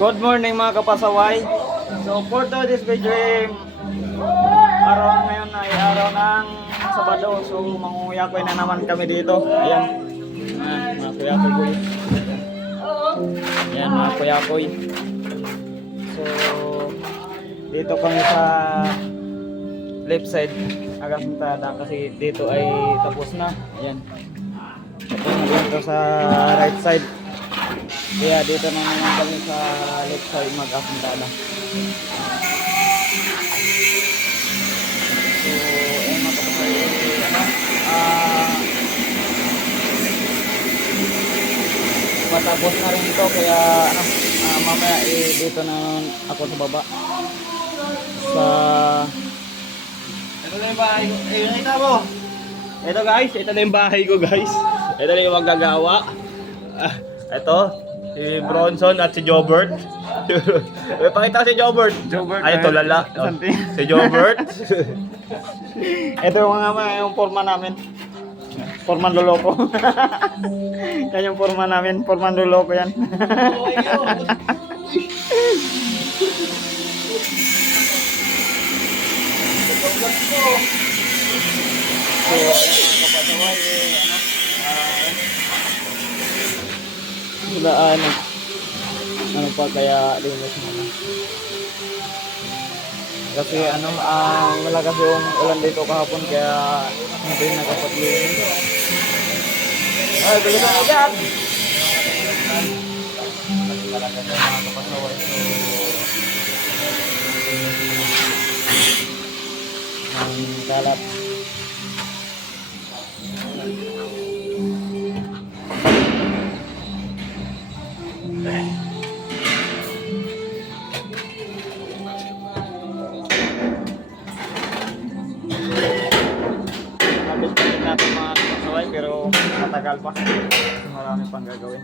Good morning mga kapasaway. So for today's video, araw ngayon ay araw ng Sabado. So manguyakoy na naman kami dito. Ayan. Mga kuyakoy. Ayan mga kuyakoy. So dito kami sa left side Agasuntada kasi dito ay tapos na. Ayan. Dito sa right side. Kaya dito na naman kami sa left side mag-apuntada. So, ayun mga kapatid, matapos na rin ito kaya mamaya dito na ako sa baba. Sa ito na yung bahay ko. Nakita mo? Ito guys, ito na yung bahay ko guys. Ito na yung magagawa. Ito, si Bronson at si Jobert. Pakita si Jobert. Ay, ito lala. Si Jobert. Ito yung forma namin. Forman loloko. Yan yung forma namin. Forman loloko yan. So, mga kapasaway, ano pa kaya linis mo na kasi malakas yung ulan dito kahapon kaya hindi nakapag-linis. Ay, bilis na agad malakas yung mga kapasaway. So ang kalat natin mga kapasaway pero matagal pa, marami pang gagawin.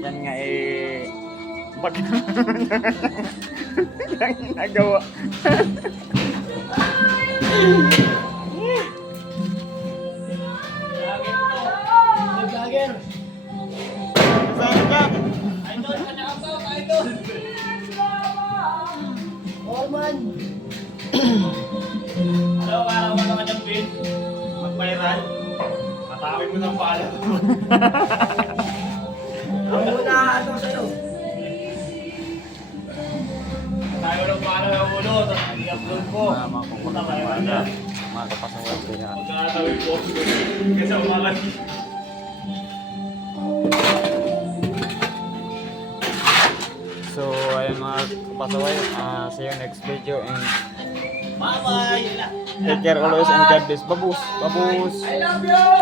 Yan nga pag ang ginagawa. Saan ka? Idol, kanakabaw ka idol. Orman. Hello, araw ka naman yung pin. Mag-viral. Matawin mo ng pala. Ang muna ano sa'yo. Tayo ng pala ng ulo. Tapos i-upload ko. Mga kapasaway ko yan. Magkakatawin ko. Kasi umalagi. So ayun mga kapasaway, see you next video and bye bye. Take care always and God bless. Babus.